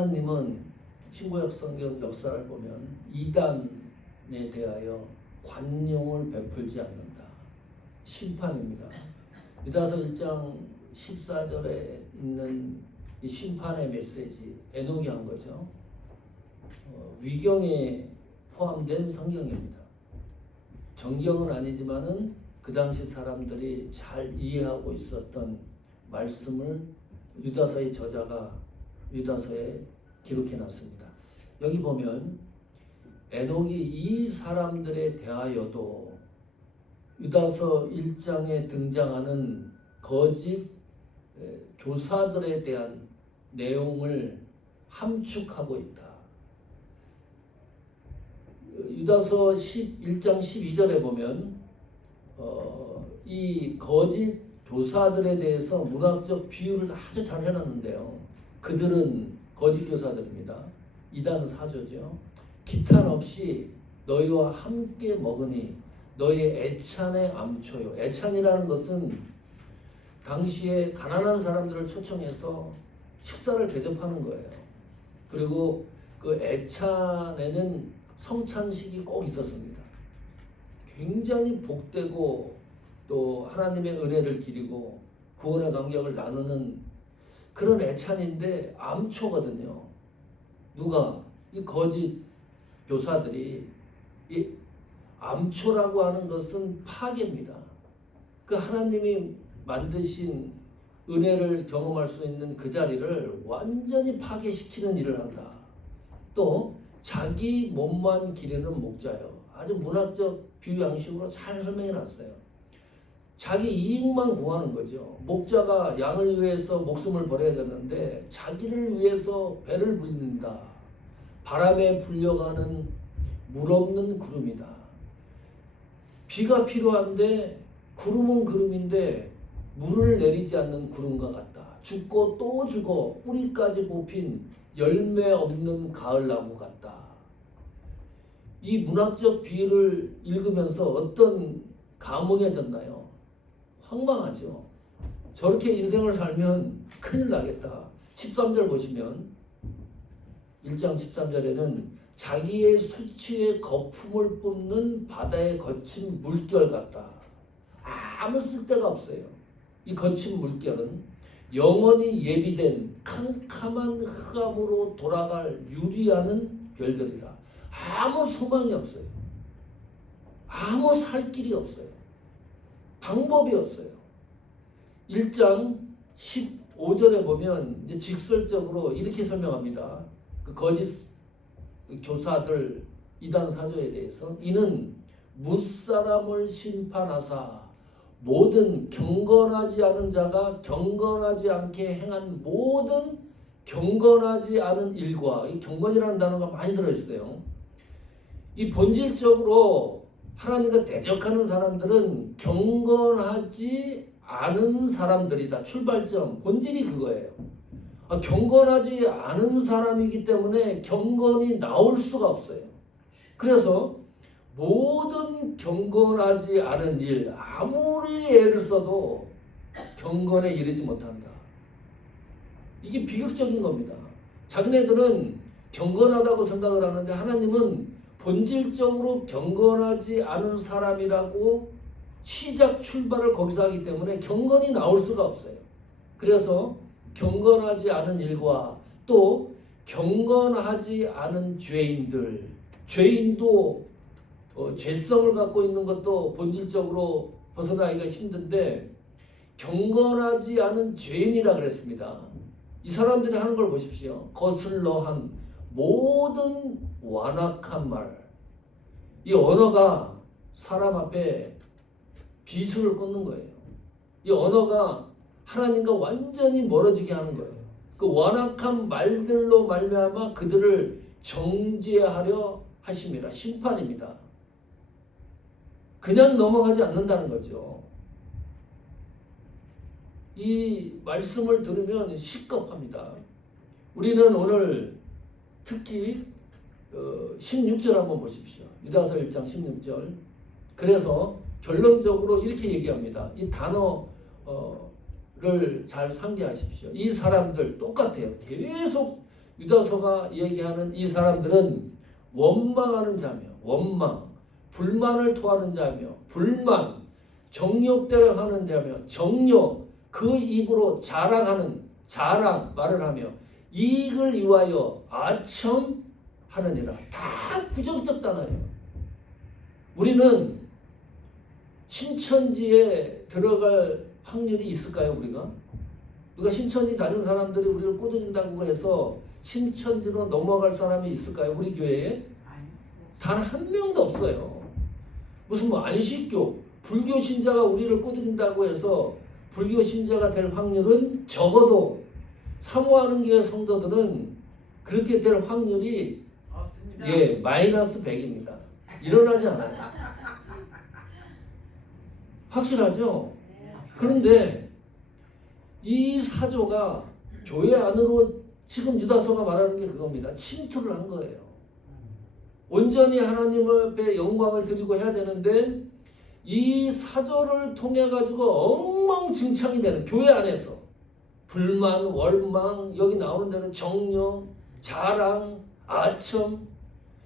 하나님은 신구약 성경 역사를 보면 이단에 대하여 관용을 베풀지 않는다. 심판입니다. 유다서 1장 14절에 있는 이 심판의 메시지, 에녹이 한 거죠. 위경에 포함된 성경입니다. 정경은 아니지만은 그 당시 사람들이 잘 이해하고 있었던 말씀을 유다서의 저자가 유다서에 기록해 놨습니다. 여기 보면 에녹이 이 사람들에 대하여도 유다서 1장에 등장하는 거짓 교사들에 대한 내용을 함축하고 있다. 유다서 1장 12절에 보면 이 거짓 교사들에 대해서 문학적 비유를 아주 잘 해놨는데요. 그들은 거짓 교사들입니다. 이단 사조죠. 기탄 없이 너희와 함께 먹으니 너희의 애찬의 암초요. 애찬이라는 것은 당시에 가난한 사람들을 초청해서 식사를 대접하는 거예요. 그리고 그 애찬에는 성찬식이 꼭 있었습니다. 굉장히 복되고 또 하나님의 은혜를 기리고 구원의 감격을 나누는 그런 애찬인데 암초거든요. 누가? 이 거짓 교사들이 이 암초라고 하는 것은 파괴입니다. 그 하나님이 만드신 은혜를 경험할 수 있는 그 자리를 완전히 파괴시키는 일을 한다. 또 자기 몸만 기르는 목자요. 아주 문학적 비유 양식으로 잘 설명해 놨어요. 자기 이익만 구하는 거죠. 목자가 양을 위해서 목숨을 버려야 되는데 자기를 위해서 배를 불린다. 바람에 불려가는 물 없는 구름이다. 비가 필요한데 구름은 구름인데 물을 내리지 않는 구름과 같다. 죽고 또 죽어 뿌리까지 뽑힌 열매 없는 가을나무 같다. 이 문학적 비유를 읽으면서 어떤 감흥에 졌나요? 황망하죠. 저렇게 인생을 살면 큰일 나겠다. 13절 보시면 1장 13절에는 자기의 수치의 거품을 뿜는 바다에 거친 물결 같다. 아무 쓸데가 없어요. 이 거친 물결은 영원히 예비된 캄캄한 흑암으로 돌아갈 유리하는 별들이라. 아무 소망이 없어요. 아무 살 길이 없어요. 방법이 없어요. 1장 15절에 보면 이제 직설적으로 이렇게 설명합니다. 그 거짓 교사들 이단 사조에 대해서 이는 무사람을 심판하사 모든 경건하지 않은 자가 경건하지 않게 행한 모든 경건하지 않은 일과, 이 경건이라는 단어가 많이 들어있어요. 이 본질적으로 하나님과 대적하는 사람들은 경건하지 않은 사람들이다. 출발점, 본질이 그거예요. 경건하지 않은 사람이기 때문에 경건이 나올 수가 없어요. 그래서 모든 경건하지 않은 일, 아무리 애를 써도 경건에 이르지 못한다. 이게 비극적인 겁니다. 자기네들은 경건하다고 생각을 하는데 하나님은 본질적으로 경건하지 않은 사람이라고 시작 출발을 거기서 하기 때문에 경건이 나올 수가 없어요. 그래서 경건하지 않은 일과 또 경건하지 않은 죄인들, 죄인도 죄성을 갖고 있는 것도 본질적으로 벗어나기가 힘든데 경건하지 않은 죄인이라 그랬습니다. 이 사람들이 하는 걸 보십시오. 거슬러 한 모든 완악한 말. 이 언어가 사람 앞에 비수를 꽂는 거예요. 이 언어가 하나님과 완전히 멀어지게 하는 거예요. 그 완악한 말들로 말미암아 그들을 정죄하려 하심이라. 심판입니다. 그냥 넘어가지 않는다는 거죠. 이 말씀을 들으면 시겁합니다. 우리는 오늘 특히 16절 한번 보십시오. 유다서 1장 16절. 그래서 결론적으로 이렇게 얘기합니다. 이 단어를 잘 상기하십시오. 이 사람들 똑같아요. 계속 유다서가 얘기하는 이 사람들은 원망하는 자며 원망, 불만을 토하는 자며 불만, 정욕대로 하는 자며 정욕, 그 입으로 자랑하는 자랑 말을 하며 이익을 위하여 아첨하느니라. 다 부정적 단어예요. 우리는 신천지에 들어갈 확률이 있을까요? 우리가? 누가 신천지 다른 사람들이 우리를 꼬드긴다고 해서 신천지로 넘어갈 사람이 있을까요? 우리 교회에? 단 한 명도 없어요. 무슨 뭐 안식교, 불교 신자가 우리를 꼬드긴다고 해서 불교 신자가 될 확률은 적어도 사모하는 교회 성도들은 그렇게 될 확률이 마이너스 100입니다. 일어나지 않아요. 확실하죠? 그런데 이 사조가 교회 안으로 지금 유다서가 말하는 게 그겁니다. 침투를 한 거예요. 온전히 하나님 앞에 영광을 드리고 해야 되는데 이 사조를 통해 가지고 엉망진창이 되는 교회 안에서 불만, 원망, 여기 나오는 데는 정욕, 자랑, 아첨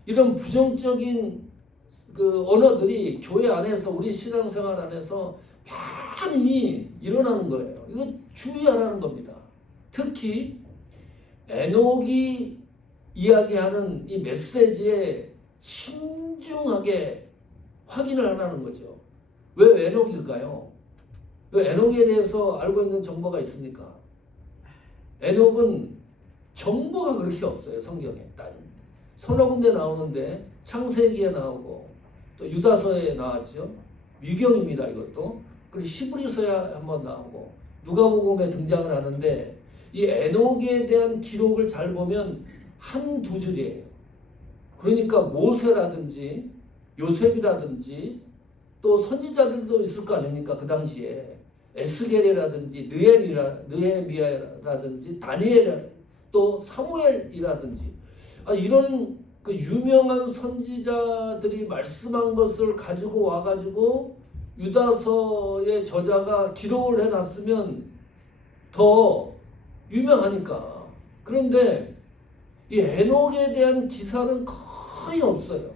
이런 부정적인 그 언어들이 교회 안에서 우리 신앙생활 안에서 많이 일어나는 거예요. 이거 주의하라는 겁니다. 특히 에녹이 이야기하는 이 메시지에 신중하게 확인을 하라는 거죠. 왜 에녹일까요? 왜 에녹에 대해서 알고 있는 정보가 있습니까? 에녹은 정보가 그렇게 없어요. 성경에. 서너 군데 나오는데 창세기에 나오고 또 유다서에 나왔죠. 위경입니다. 이것도. 그리고 히브리서에 한번 나오고 누가복음에 등장을 하는데 이 에녹에 대한 기록을 잘 보면 한두 줄이에요. 그러니까 모세라든지 요셉이라든지 또 선지자들도 있을 거 아닙니까? 그 당시에 에스겔이라든지 느헤미야라든지 다니엘 또 사무엘이라든지 이런 그 유명한 선지자들이 말씀한 것을 가지고 와가지고 유다서의 저자가 기록을 해놨으면 더 유명하니까. 그런데 이 에녹에 대한 기사는 거의 없어요.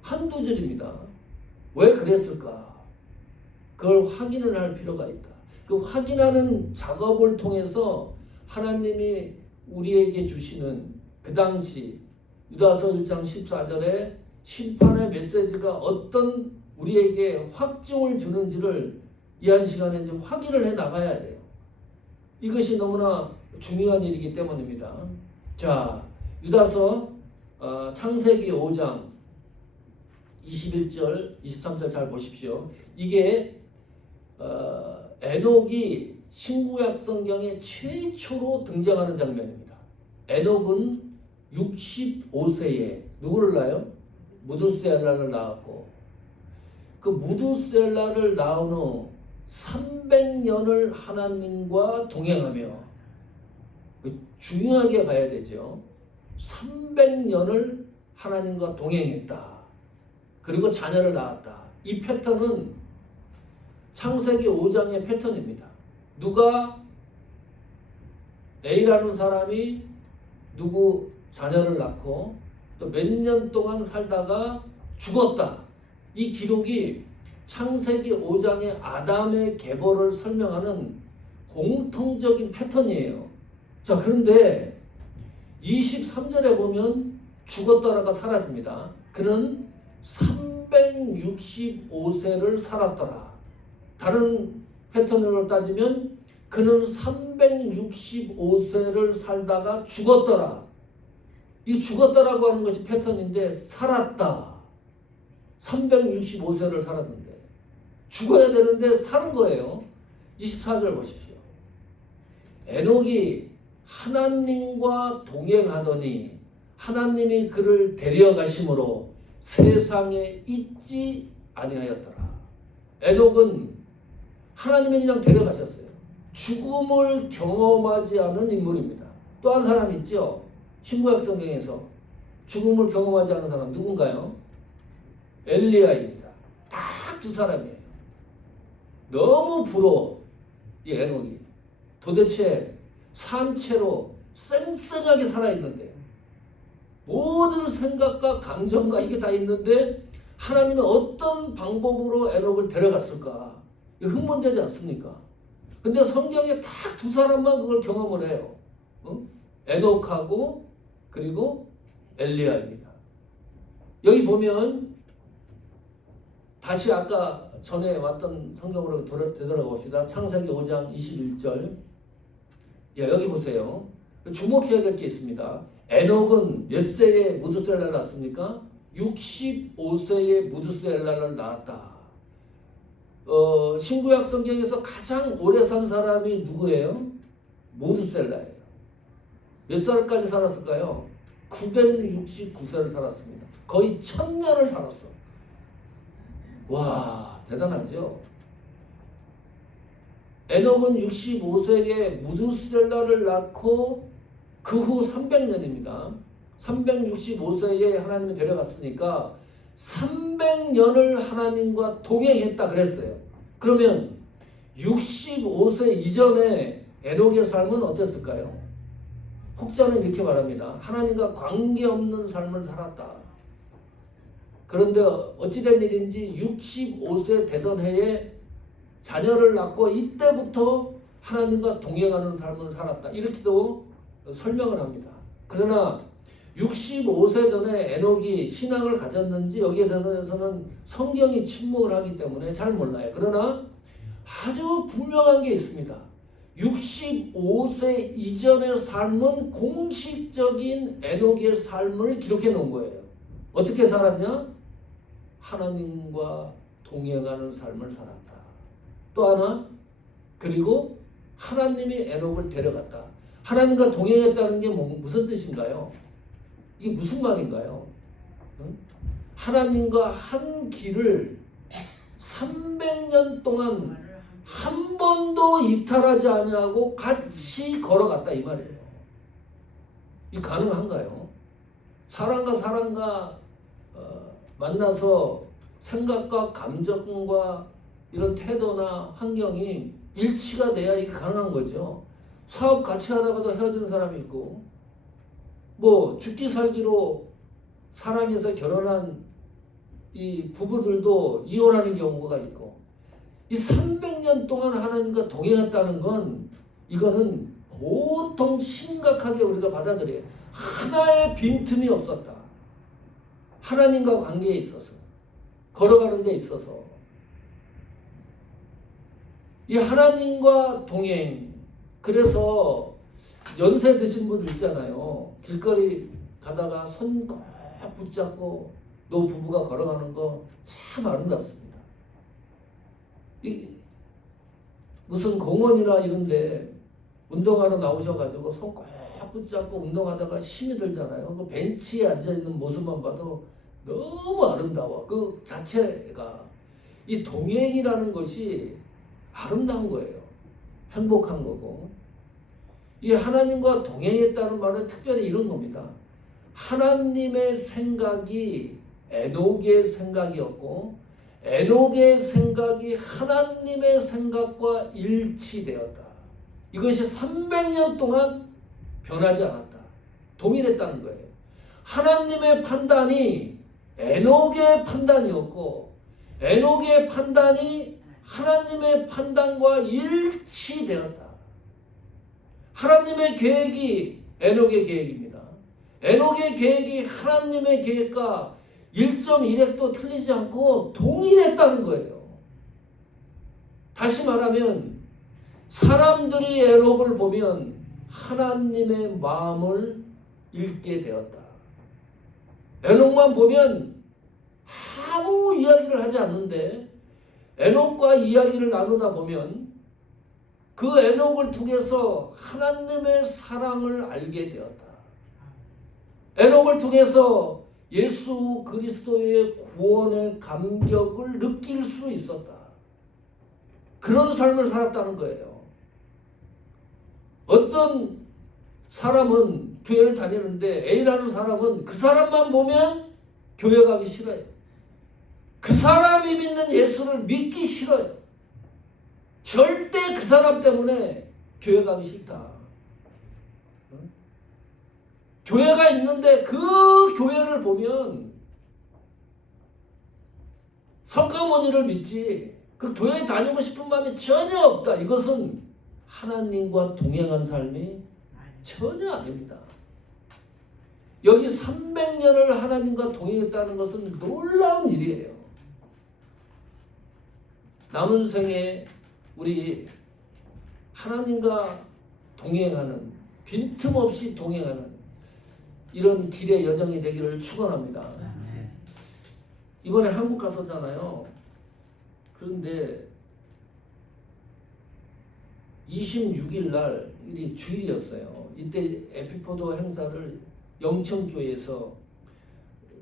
한두 줄입니다. 왜 그랬을까? 그걸 확인을 할 필요가 있다. 그 확인하는 작업을 통해서 하나님이 우리에게 주시는 그 당시 유다서 1장 14절에 심판의 메시지가 어떤 우리에게 확증을 주는지를 이 한 시간에 이제 확인을 해 나가야 돼요. 이것이 너무나 중요한 일이기 때문입니다. 자, 유다서 창세기 5장 21절, 23절 잘 보십시오. 이게 에녹이 신구약 성경에 최초로 등장하는 장면입니다. 에녹은 65세에 누구를 낳아요? 무두셀라를 낳았고 그 무두셀라를 낳은 후 300년을 하나님과 동행하며 중요하게 봐야 되죠. 300년을 하나님과 동행했다. 그리고 자녀를 낳았다. 이 패턴은 창세기 5장의 패턴입니다. 누가 A라는 사람이 누구 자녀를 낳고 또 몇 년 동안 살다가 죽었다. 이 기록이 창세기 5장의 아담의 계보를 설명하는 공통적인 패턴이에요. 자, 그런데 23절에 보면 죽었더라가 사라집니다. 그는 365세를 살았더라. 다른 패턴으로 따지면 그는 365세를 살다가 죽었더라. 이 죽었다라고 하는 것이 패턴인데 살았다. 365세를 살았는데 죽어야 되는데 사는 거예요. 24절 보십시오. 에녹이 하나님과 동행하더니 하나님이 그를 데려가심으로 세상에 있지 아니하였더라. 에녹은 하나님이 그냥 데려가셨어요. 죽음을 경험하지 않은 인물입니다. 또 한 사람 있죠. 신구약 성경에서 죽음을 경험하지 않은 사람 누군가요? 엘리야입니다. 딱 두 사람이에요. 너무 부러워. 이 에녹이 도대체 산채로 쌩쌩하게 살아있는데 모든 생각과 감정과 이게 다 있는데 하나님은 어떤 방법으로 에녹을 데려갔을까? 이거 흥분되지 않습니까? 근데 성경에 딱 두 사람만 그걸 경험을 해요. 에녹하고 그리고 엘리야입니다. 여기 보면 다시 아까 전에 왔던 성경으로 되돌아봅시다. 창세기 5장 21절. 여기 보세요. 주목해야 될 게 있습니다. 에녹은 몇 세에 무드셀라를 낳았습니까? 65세에 무드셀라를 낳았다. 신구약 성경에서 가장 오래 산 사람이 누구예요? 무드셀라예요. 몇 살까지 살았을까요? 969세를 살았습니다. 거의 1000년을 살았어. 와, 대단하죠? 에녹은 65세에 무드셀라를 낳고 그 후 300년입니다. 365세에 하나님이 데려갔으니까 300년을 하나님과 동행했다 그랬어요. 그러면 65세 이전에 에녹의 삶은 어땠을까요? 혹자는 이렇게 말합니다. 하나님과 관계없는 삶을 살았다. 그런데 어찌된 일인지 65세 되던 해에 자녀를 낳고 이때부터 하나님과 동행하는 삶을 살았다. 이렇게도 설명을 합니다. 그러나 65세 전에 에녹이 신앙을 가졌는지 여기에 대해서는 성경이 침묵을 하기 때문에 잘 몰라요. 그러나 아주 분명한 게 있습니다. 65세 이전의 삶은 공식적인 에녹의 삶을 기록해 놓은 거예요. 어떻게 살았냐? 하나님과 동행하는 삶을 살았다. 또 하나, 그리고 하나님이 에녹을 데려갔다. 하나님과 동행했다는 게 무슨 뜻인가요? 이게 무슨 말인가요? 하나님과 한 길을 300년 동안 한 번도 이탈하지 아니하고 같이 걸어갔다 이 말이에요. 이 가능한가요? 사람과 만나서 생각과 감정과 이런 태도나 환경이 일치가 돼야 이게 가능한 거죠. 사업 같이 하다가도 헤어지는 사람이 있고, 뭐 죽기 살기로 사랑해서 결혼한 이 부부들도 이혼하는 경우가 있고, 이 300년 동안 하나님과 동행했다는 건 이거는 보통 심각하게 우리가 받아들여요. 하나의 빈틈이 없었다. 하나님과 관계에 있어서, 걸어가는 데 있어서. 이 하나님과 동행, 그래서 연세 드신 분들 있잖아요. 길거리 가다가 손 꼭 붙잡고 노 부부가 걸어가는 거 참 아름답습니다. 무슨 공원이나 이런데 운동하러 나오셔가지고 손 꼭 붙잡고 운동하다가 힘이 들잖아요. 그 벤치에 앉아있는 모습만 봐도 너무 아름다워. 그 자체가 이 동행이라는 것이 아름다운 거예요. 행복한 거고. 이 하나님과 동행했다는 말은 특별히 이런 겁니다. 하나님의 생각이 에녹의 생각이었고 에녹의 생각이 하나님의 생각과 일치되었다. 이것이 300년 동안 변하지 않았다. 동일했다는 거예요. 하나님의 판단이 에녹의 판단이었고 에녹의 판단이 하나님의 판단과 일치되었다. 하나님의 계획이 에녹의 계획입니다. 에녹의 계획이 하나님의 계획과 1.1획도 틀리지 않고 동일했다는 거예요. 다시 말하면 사람들이 에녹을 보면 하나님의 마음을 읽게 되었다. 에녹만 보면 아무 이야기를 하지 않는데 에녹과 이야기를 나누다 보면 그 에녹을 통해서 하나님의 사랑을 알게 되었다. 에녹을 통해서 예수 그리스도의 구원의 감격을 느낄 수 있었다. 그런 삶을 살았다는 거예요. 어떤 사람은 교회를 다니는데 A라는 사람은 그 사람만 보면 교회 가기 싫어요. 그 사람이 믿는 예수를 믿기 싫어요. 절대 그 사람 때문에 교회 가기 싫다. 교회가 있는데 그 보면 석가모니를 믿지 그 교회 다니고 싶은 마음이 전혀 없다. 이것은 하나님과 동행한 삶이 전혀 아닙니다. 여기 300년을 하나님과 동행했다는 것은 놀라운 일이에요. 남은 생에 우리 하나님과 동행하는, 빈틈없이 동행하는 이런 길의 여정이 되기를 축원합니다. 이번에 한국 갔었잖아요. 그런데 26일 날 이 주일이었어요. 이때 에피포도 행사를 영천교회에서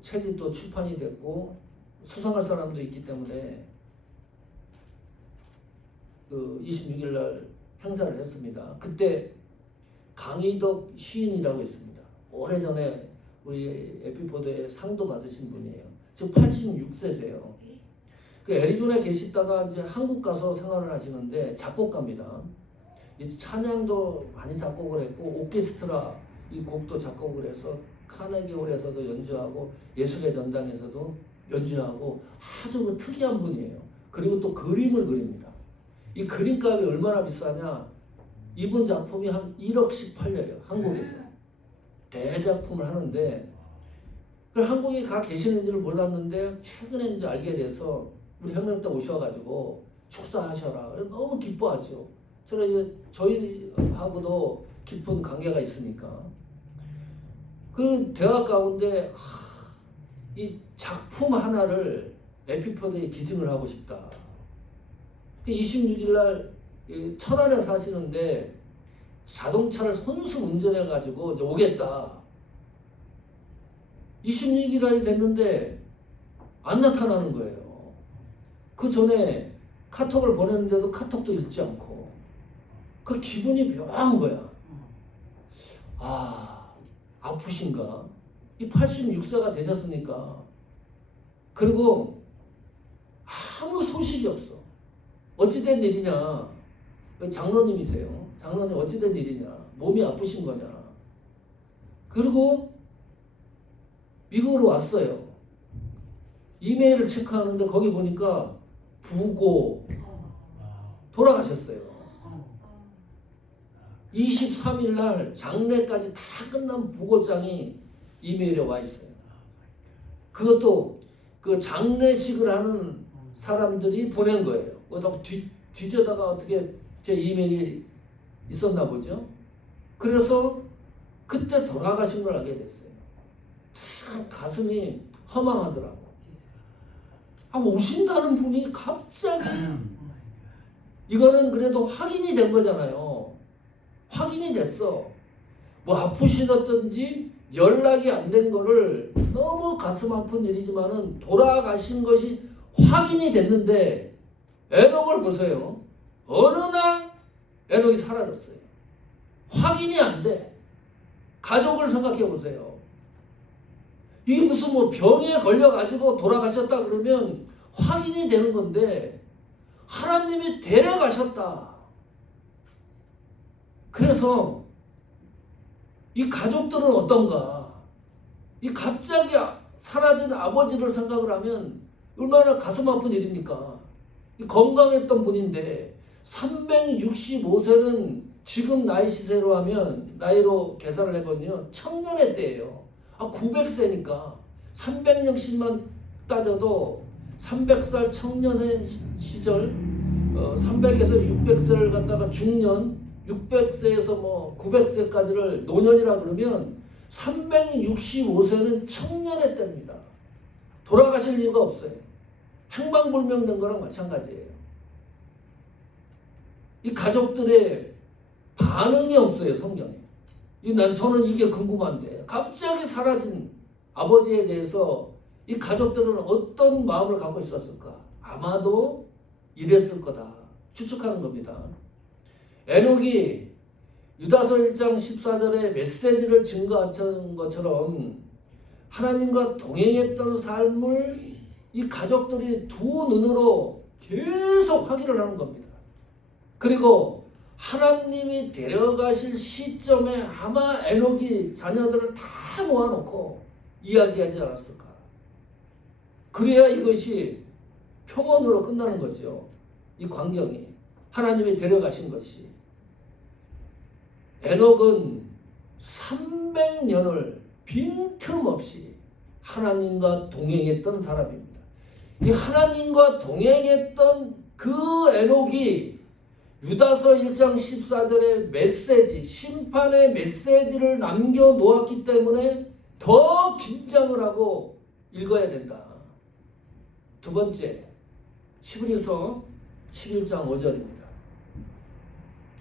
책이 또 출판이 됐고 수상할 사람도 있기 때문에 그 26일 날 행사를 했습니다. 그때 강희덕 시인이라고 있습니다. 오래전에 우리 에피포도에 상도 받으신 분이에요. 지금 86세세요. 그 애리조나에 계시다가 이제 한국 가서 생활을 하시는데 작곡가입니다. 이 찬양도 많이 작곡을 했고 오케스트라 이 곡도 작곡을 해서 카네기홀에서도 연주하고 예술의 전당에서도 연주하고 아주 그 특이한 분이에요. 그리고 또 그림을 그립니다. 이 그림값이 얼마나 비싸냐? 이분 작품이 한 1억씩 팔려요. 한국에서. 대작품을 하는데 한국에 가 계시는지를 몰랐는데 최근에 이제 알게 돼서 우리 형님 때 오셔가지고 축사하셔라. 너무 기뻐하죠. 저는 이제 저희하고도 깊은 관계가 있으니까 그 대화 가운데 이 작품 하나를 에피포도에 기증을 하고 싶다. 26일 날 천안에 사시는데 자동차를 손수 운전해 가지고 오겠다. 26일이 됐는데 안 나타나는 거예요. 그 전에 카톡을 보냈는데도 카톡도 읽지 않고 그 기분이 묘한 거야. 아프신가? 이 86세가 되셨으니까. 그리고 아무 소식이 없어. 어찌된 일이냐? 장로님이세요. 장로님 어찌된 일이냐? 몸이 아프신 거냐? 그리고 미국으로 왔어요. 이메일을 체크하는데 거기 보니까 부고 돌아가셨어요. 23일 날 장례까지 다 끝난 부고장이 이메일에 와 있어요. 그것도 그 장례식을 하는 사람들이 보낸 거예요. 뒤져다가 어떻게 제 이메일이 있었나 보죠. 그래서 그때 돌아가신 걸 알게 됐어요. 참 가슴이 허망하더라고. 오신다는 분이 갑자기 이거는 그래도 확인이 된 거잖아요. 확인이 됐어. 뭐 아프시다든지 연락이 안 된 거를 너무 가슴 아픈 일이지만은 돌아가신 것이 확인이 됐는데 에녹을 보세요. 어느 날 에녹이 사라졌어요. 확인이 안 돼. 가족을 생각해 보세요. 이게 무슨 뭐 병에 걸려가지고 돌아가셨다 그러면 확인이 되는 건데 하나님이 데려가셨다. 그래서 이 가족들은 어떤가? 이 갑자기 사라진 아버지를 생각을 하면 얼마나 가슴 아픈 일입니까? 건강했던 분인데 365세는 지금 나이 시세로 하면 나이로 계산을 해보면 청년의 때예요. 900세니까 300년씩만 따져도 300살 청년의 시절 300에서 600세를 갖다가 중년 600세에서 뭐 900세까지를 노년이라 그러면 365세는 청년의 때입니다. 돌아가실 이유가 없어요. 행방불명된 거랑 마찬가지예요. 이 가족들의 반응이 없어요, 성경에. 저는 이게 궁금한데 갑자기 사라진 아버지에 대해서 이 가족들은 어떤 마음을 갖고 있었을까? 아마도 이랬을 거다. 추측하는 겁니다. 에녹이 유다서 1장 14절에 메시지를 증거한 것처럼 하나님과 동행했던 삶을 이 가족들이 두 눈으로 계속 확인을 하는 겁니다. 그리고 하나님이 데려가실 시점에 아마 에녹이 자녀들을 다 모아놓고 이야기하지 않았을까? 그래야 이것이 평온으로 끝나는 거죠. 이 광경이 하나님이 데려가신 것이. 에녹은 300년을 빈틈없이 하나님과 동행했던 사람입니다. 이 하나님과 동행했던 그 에녹이 유다서 1장 14절의 메시지, 심판의 메시지를 남겨놓았기 때문에 더 긴장을 하고 읽어야 된다. 두 번째, 히브리서 11장 5절입니다.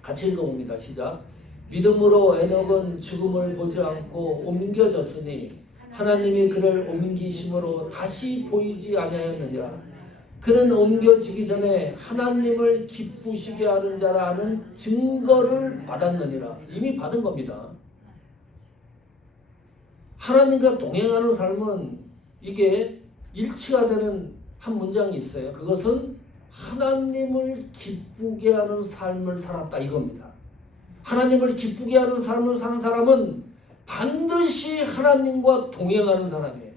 같이 읽어봅니다. 시작. 믿음으로 에녹은 죽음을 보지 않고 옮겨졌으니 하나님이 그를 옮기심으로 다시 보이지 아니하였느니라. 그는 옮겨지기 전에 하나님을 기쁘시게 하는 자라 하는 증거를 받았느니라. 이미 받은 겁니다. 하나님과 동행하는 삶은 이게 일치가 되는 한 문장이 있어요. 그것은 하나님을 기쁘게 하는 삶을 살았다 이겁니다. 하나님을 기쁘게 하는 삶을 사는 사람은 반드시 하나님과 동행하는 사람이에요.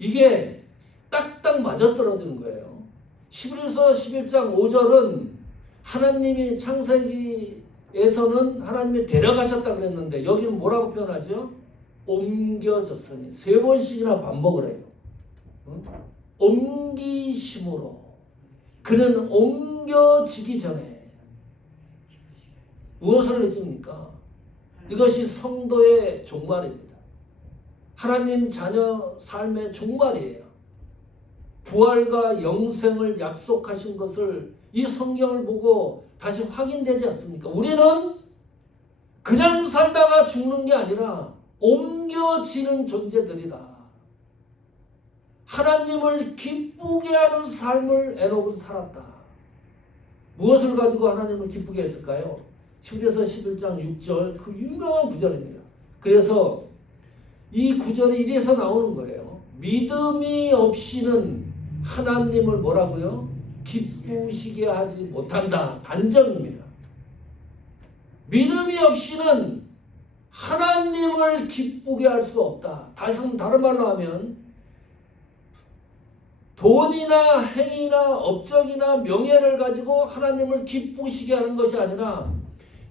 이게 딱딱 맞아떨어지는 거예요. 히브리서 11장 5절은 하나님이 창세기에서는 하나님이 데려가셨다 그랬는데 여기는 뭐라고 표현하죠? 옮겨졌으니. 3번씩이나 반복을 해요. 옮기심으로. 그는 옮겨지기 전에 무엇을 느낍니까? 이것이 성도의 종말입니다. 하나님 자녀 삶의 종말이에요. 부활과 영생을 약속하신 것을 이 성경을 보고 다시 확인되지 않습니까? 우리는 그냥 살다가 죽는 게 아니라 옮겨지는 존재들이다. 하나님을 기쁘게 하는 삶을 에녹은 살았다. 무엇을 가지고 하나님을 기쁘게 했을까요? 히브리서 11장 6절 그 유명한 구절입니다. 그래서 이 구절이 이래서 나오는 거예요. 믿음이 없이는 하나님을 뭐라고요? 기쁘시게 하지 못한다. 단정입니다. 믿음이 없이는 하나님을 기쁘게 할 수 없다. 다른 말로 하면 돈이나 행위나 업적이나 명예를 가지고 하나님을 기쁘시게 하는 것이 아니라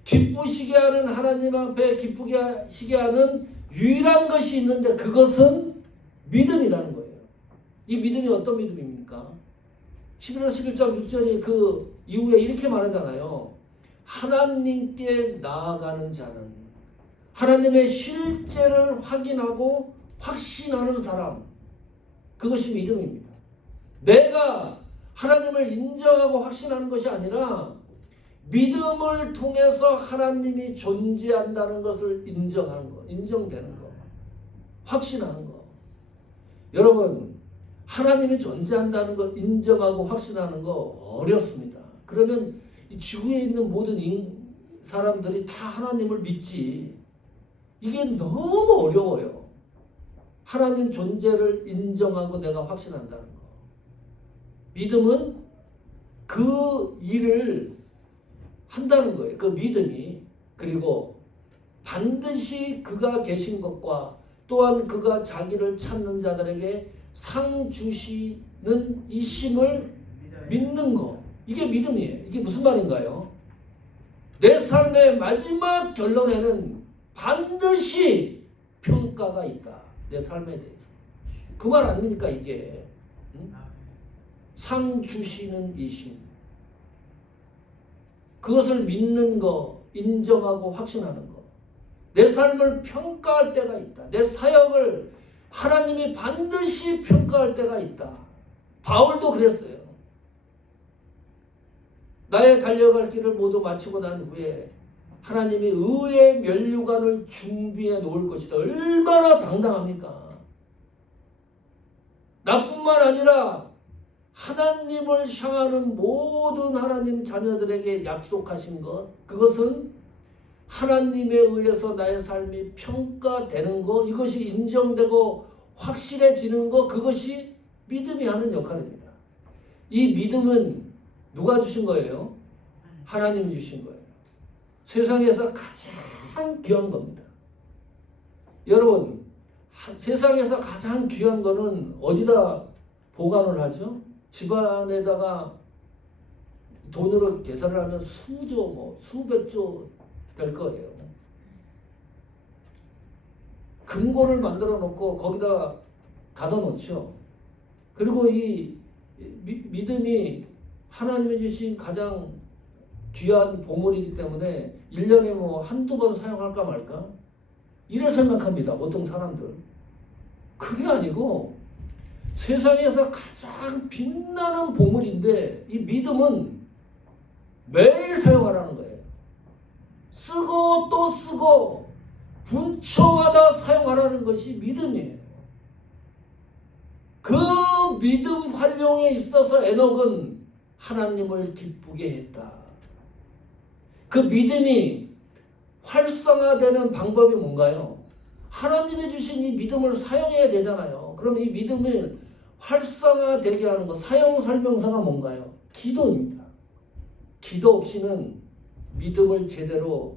기쁘시게 하는 하나님 앞에 기쁘시게 하는 유일한 것이 있는데 그것은 믿음이라는 거예요. 이 믿음이 어떤 믿음입니까? 11장 6절이 그 이후에 이렇게 말하잖아요. 하나님께 나아가는 자는 하나님의 실제를 확인하고 확신하는 사람, 그것이 믿음입니다. 내가 하나님을 인정하고 확신하는 것이 아니라 믿음을 통해서 하나님이 존재한다는 것을 인정하는 거, 인정되는 거, 확신하는 거. 여러분, 하나님이 존재한다는 거 인정하고 확신하는 거 어렵습니다. 그러면 이 지구에 있는 모든 사람들이 다 하나님을 믿지. 이게 너무 어려워요. 하나님 존재를 인정하고 내가 확신한다는 거. 믿음은 그 일을 한다는 거예요. 그 믿음이. 그리고 반드시 그가 계신 것과 또한 그가 자기를 찾는 자들에게 상 주시는 이 심을 믿는 거. 이게 믿음이에요. 이게 무슨 말인가요? 내 삶의 마지막 결론에는 반드시 평가가 있다. 내 삶에 대해서. 그 말 아닙니까 이게? 응? 상 주시는 이 심. 그것을 믿는 거, 인정하고 확신하는 거. 내 삶을 평가할 때가 있다. 내 사역을 하나님이 반드시 평가할 때가 있다. 바울도 그랬어요. 나의 달려갈 길을 모두 마치고 난 후에 하나님이 의의 면류관을 준비해 놓을 것이다. 얼마나 당당합니까? 나뿐만 아니라 하나님을 향하는 모든 하나님 자녀들에게 약속하신 것, 그것은 하나님에 의해서 나의 삶이 평가되는 것, 이것이 인정되고 확실해지는 것, 그것이 믿음이 하는 역할입니다. 이 믿음은 누가 주신 거예요? 하나님이 주신 거예요. 세상에서 가장 귀한 겁니다. 여러분, 세상에서 가장 귀한 거는 어디다 보관을 하죠? 집안에다가 돈으로 계산을 하면 수조, 수백조 될 거예요. 금고를 만들어 놓고 거기다 가둬 놓죠. 그리고 이 믿음이 하나님이 주신 가장 귀한 보물이기 때문에 1년에 한두 번 사용할까 말까? 이래 생각합니다. 보통 사람들. 그게 아니고 세상에서 가장 빛나는 보물인데 이 믿음은 매일 사용하라는 거예요. 쓰고 또 쓰고 분초마다 사용하라는 것이 믿음이에요. 그 믿음 활용에 있어서 에녹은 하나님을 기쁘게 했다. 그 믿음이 활성화되는 방법이 뭔가요? 하나님이 주신 이 믿음을 사용해야 되잖아요. 그럼 이 믿음을 활성화되게 하는 것, 사용 설명서가 뭔가요? 기도입니다. 기도 없이는 믿음을 제대로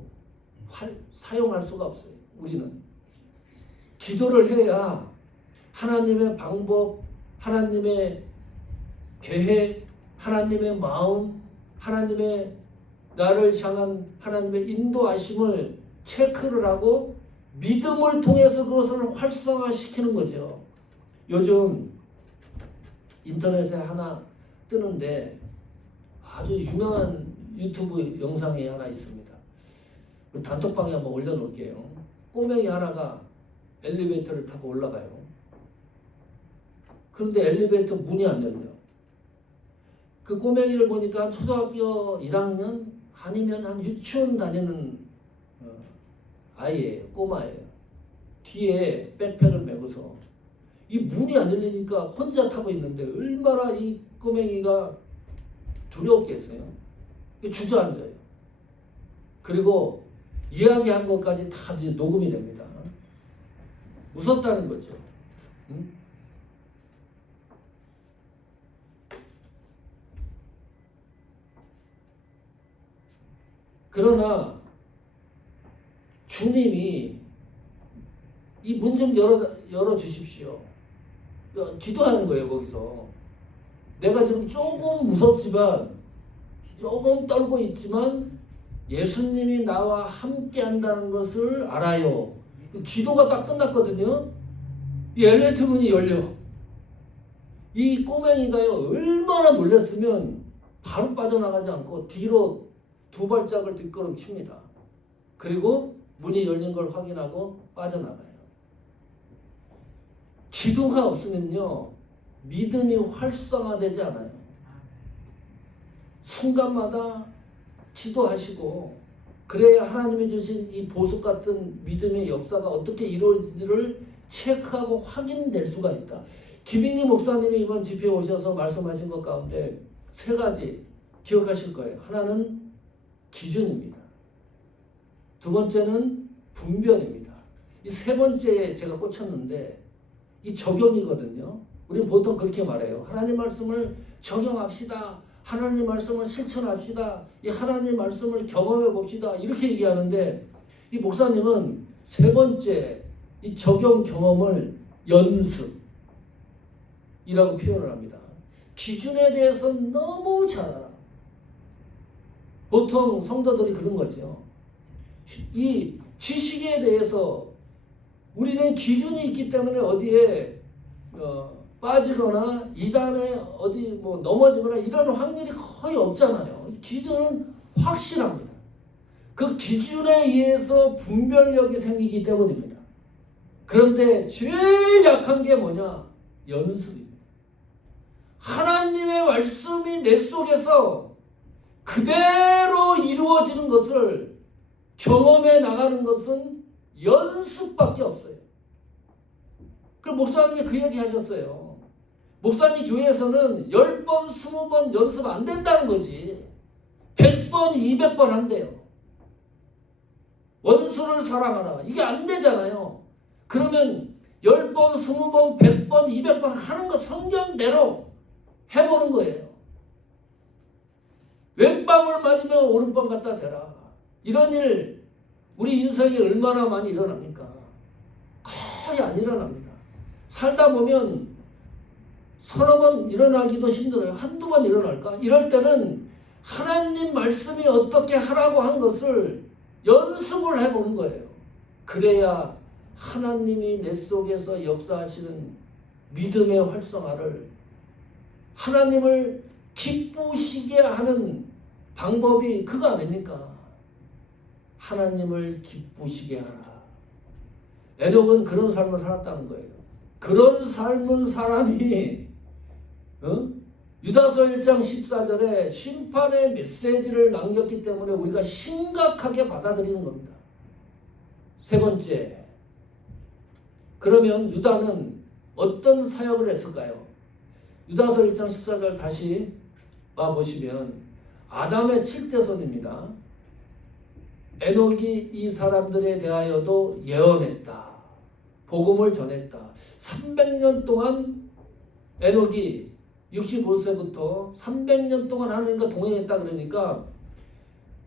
사용할 수가 없어요. 우리는 기도를 해야 하나님의 방법, 하나님의 계획, 하나님의 마음, 하나님의 나를 향한 하나님의 인도하심을 체크를 하고 믿음을 통해서 그것을 활성화시키는 거죠. 요즘 인터넷에 하나 뜨는데 아주 유명한 유튜브 영상이 하나 있습니다. 단톡방에 한번 올려놓을게요. 꼬맹이 하나가 엘리베이터를 타고 올라가요. 그런데 엘리베이터 문이 안 열려요. 그 꼬맹이를 보니까 초등학교 1학년 아니면 한 유치원 다니는 아이예요. 꼬마예요. 뒤에 백팩을 메고서 이 문이 안 열리니까 혼자 타고 있는데 얼마나 이 꼬맹이가 두려웠겠어요. 주저앉아요. 그리고 이야기한 것까지 다 녹음이 됩니다. 무섭다는 거죠. 응? 그러나 주님이 이 문 좀 열어 주십시오. 기도하는 거예요. 거기서 내가 지금 조금 무섭지만 조금 떨고 있지만 예수님이 나와 함께 한다는 것을 알아요. 기도가 딱 끝났거든요. 이 엘리베이터 문이 열려. 이 꼬맹이가요, 얼마나 놀랐으면 바로 빠져나가지 않고 뒤로 2발짝을 뒷걸음칩니다. 그리고 문이 열린 걸 확인하고 빠져나가요. 기도가 없으면요, 믿음이 활성화되지 않아요. 순간마다 기도하시고 그래야 하나님이 주신 이 보석 같은 믿음의 역사가 어떻게 이루어지는지를 체크하고 확인될 수가 있다. 김인희 목사님이 이번 집회에 오셔서 말씀하신 것 가운데 3가지 기억하실 거예요. 하나는 기준입니다. 2번째는 분별입니다. 이 3번째에 제가 꽂혔는데 이 적용이거든요. 우리는 보통 그렇게 말해요. 하나님 말씀을 적용합시다. 하나님 말씀을 실천합시다. 이 하나님 말씀을 경험해 봅시다. 이렇게 얘기하는데 이 목사님은 3번째 이 적용 경험을 연습이라고 표현을 합니다. 기준에 대해서 너무 잘 알아. 보통 성도들이 그런 거죠. 이 지식에 대해서 우리는 기준이 있기 때문에 어디에 빠지거나 이단에 어디 넘어지거나 이런 확률이 거의 없잖아요. 기준은 확실합니다. 그 기준에 의해서 분별력이 생기기 때문입니다. 그런데 제일 약한 게 뭐냐? 연습입니다. 하나님의 말씀이 내 속에서 그대로 이루어지는 것을 경험해 나가는 것은 연습밖에 없어요. 그 목사님이 그 얘기 하셨어요. 목사님 교회에서는 10번, 20번 연습 안 된다는 거지. 100번, 200번 한대요. 원수를 사랑하라. 이게 안 되잖아요. 그러면 10번, 20번, 100번, 200번 하는 거 성경대로 해보는 거예요. 왼밤을 맞으면 오른밤 갖다 대라. 이런 일 우리 인생에 얼마나 많이 일어납니까? 거의 안 일어납니다. 살다 보면 서너 번 일어나기도 힘들어요. 한두 번 일어날까? 이럴 때는 하나님 말씀이 어떻게 하라고 한 것을 연습을 해보는 거예요. 그래야 하나님이 내 속에서 역사하시는 믿음의 활성화를, 하나님을 기쁘시게 하는 방법이 그거 아닙니까? 하나님을 기쁘시게 하라. 에녹은 그런 삶을 살았다는 거예요. 그런 삶은 사람이 유다서 1장 14절에 심판의 메시지를 남겼기 때문에 우리가 심각하게 받아들이는 겁니다. 세 번째, 그러면 유다는 어떤 사역을 했을까요? 유다서 1장 14절 다시 봐보시면 아담의 7대손입니다. 에녹이 이 사람들에 대하여도 예언했다. 복음을 전했다. 300년 동안 에녹이 65세부터 300년 동안 하나님과 동행했다. 그러니까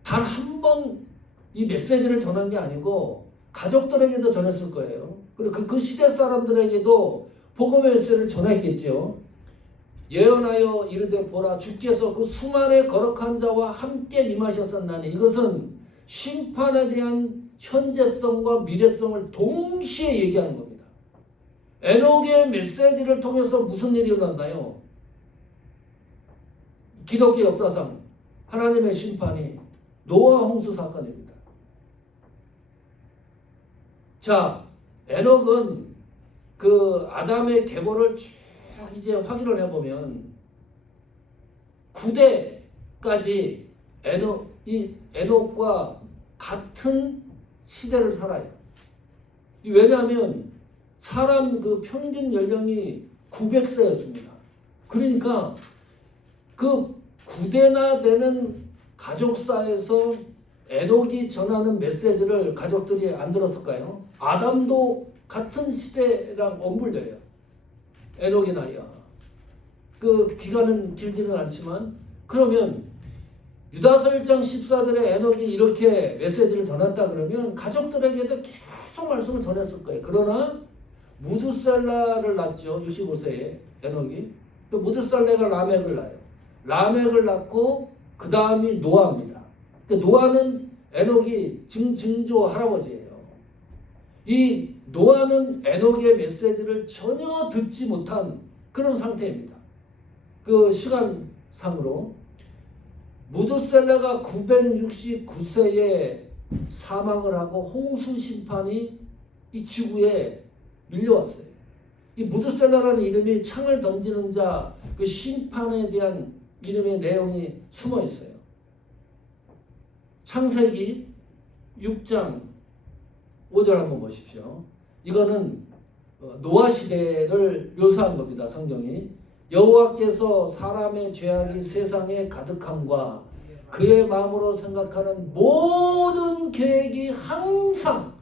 단 한 번 이 메시지를 전한 게 아니고 가족들에게도 전했을 거예요. 그리고 그 시대 사람들에게도 복음의 메시지를 전했겠죠. 예언하여 이르되 보라, 주께서 그 수많은 거룩한 자와 함께 임하셨었나니. 이것은 심판에 대한 현재성과 미래성을 동시에 얘기하는 겁니다. 에녹의 메시지를 통해서 무슨 일이 일어났나요? 기독교 역사상 하나님의 심판이 노아 홍수 사건입니다. 자, 에녹은 그 아담의 계보를 쭉 이제 확인을 해보면 9대까지 에녹과 같은 시대를 살아요. 왜냐하면 사람 그 평균 연령이 900세였습니다. 그러니까 그 9대나 되는 가족사에서 에녹이 전하는 메시지를 가족들이 안 들었을까요? 아담도 같은 시대랑 맞물려요. 에녹의 나이야. 그 기간은 길지는 않지만, 그러면 유다서 1장 14절에 에녹이 이렇게 메시지를 전했다 그러면 가족들에게도 계속 말씀을 전했을 거예요. 그러나 무드셀라를 낳죠. 65세에 에녹이. 그 무드셀라가 라멕을 낳아요. 라멕을 낳고 그 다음이 노아입니다. 그 노아는 에녹이 증조 할아버지예요. 이 노아는 에녹의 메시지를 전혀 듣지 못한 그런 상태입니다. 그 시간상으로 무드셀라가 969세에 사망을 하고 홍수 심판이 이 지구에 밀려왔어요. 이 무드셀라라는 이름이 창을 던지는 자, 그 심판에 대한 이름의 내용이 숨어 있어요. 창세기 6장 5절 한번 보십시오. 이거는 노아 시대를 묘사한 겁니다. 성경이. 여호와께서 사람의 죄악이 세상에 가득함과 그의 마음으로 생각하는 모든 계획이 항상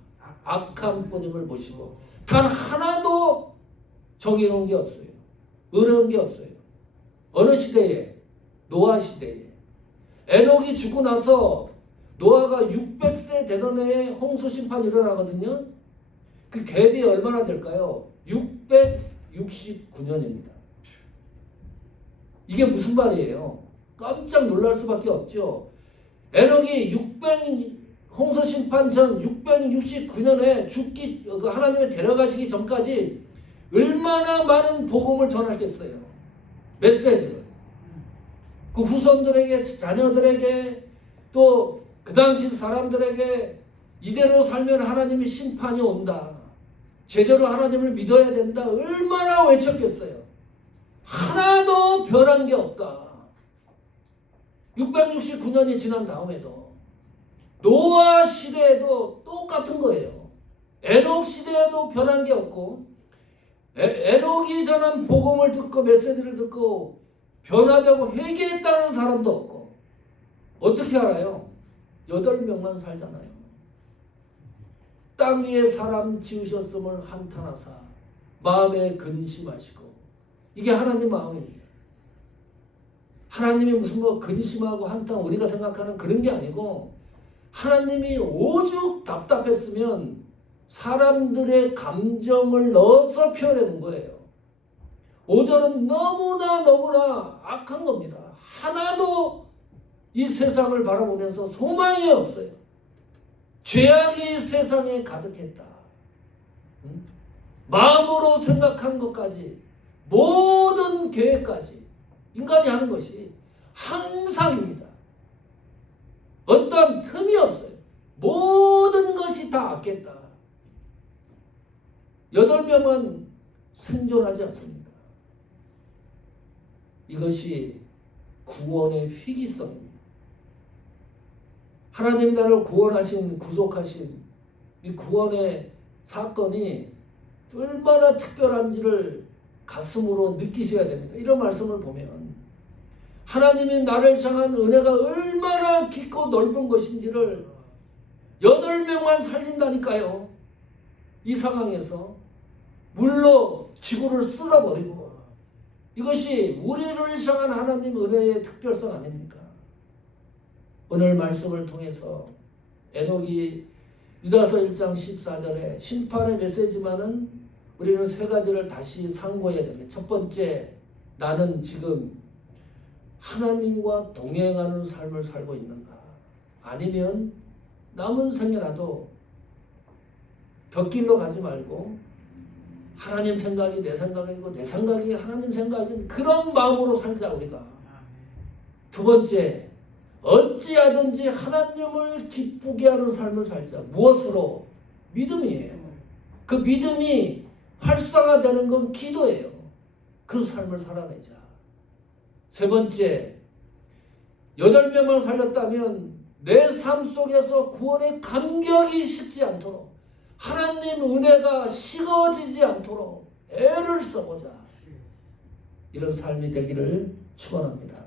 악한 뿐임을 보시고 단 하나도 정의로운 게 없어요. 의로운 게 없어요. 어느 시대에? 노아 시대에. 에녹이 죽고 나서 노아가 600세 되던 해에 홍수 심판이 일어나거든요. 그 갭이 얼마나 될까요? 669년입니다. 이게 무슨 말이에요? 깜짝 놀랄 수밖에 없죠. 에녹이 홍수 심판 전 669년에 하나님의 데려가시기 전까지 얼마나 많은 복음을 전하겠어요. 메시지를. 그 후손들에게, 자녀들에게, 또 그 당시 사람들에게 이대로 살면 하나님의 심판이 온다. 제대로 하나님을 믿어야 된다. 얼마나 외쳤겠어요. 하나도 변한 게 없다. 669년이 지난 다음에도 노아 시대에도 똑같은 거예요. 에녹 시대에도 변한 게 없고 에녹이 전한 복음을 듣고 메시지를 듣고 변화되고 회개했다는 사람도 없고 어떻게 알아요? 8명만 살잖아요. 땅 위에 사람 지으셨음을 한탄하사 마음에 근심하시고 이게 하나님 마음입니다. 하나님이 무슨 근심하고 한탄 우리가 생각하는 그런 게 아니고 하나님이 오죽 답답했으면 사람들의 감정을 넣어서 표현해 본 거예요. 5절은 너무나 악한 겁니다. 하나도 이 세상을 바라보면서 소망이 없어요. 죄악이 세상에 가득했다. 마음으로 생각한 것까지, 모든 계획까지 인간이 하는 것이 항상입니다. 어떤 틈이 없어요. 모든 것이 다 악했다. 8명은 생존하지 않습니까? 이것이 구원의 희귀성입니다. 하나님 나를 구원하신, 구속하신 이 구원의 사건이 얼마나 특별한지를 가슴으로 느끼셔야 됩니다. 이런 말씀을 보면 하나님이 나를 향한 은혜가 얼마나 깊고 넓은 것인지를 8명만 살린다니까요. 이 상황에서 물로 지구를 쓸어버리고, 이것이 우리를 향한 하나님 은혜의 특별성 아닙니까? 오늘 말씀을 통해서 에녹이 유다서 1장 14절에 심판의 메시지만은 우리는 3가지를 다시 상고해야 됩니다. 첫 번째, 나는 지금 하나님과 동행하는 삶을 살고 있는가? 아니면 남은 생애라도 벽길로 가지 말고 하나님 생각이 내 생각이고 내 생각이 하나님 생각인 그런 마음으로 살자 우리가. 두 번째, 어찌하든지 하나님을 기쁘게 하는 삶을 살자. 무엇으로? 믿음이에요. 그 믿음이 활성화되는 건 기도예요. 그 삶을 살아내자. 세 번째, 8명을 살렸다면 내 삶 속에서 구원의 감격이 식지 않도록, 하나님 은혜가 식어지지 않도록 애를 써보자. 이런 삶이 되기를 축원합니다.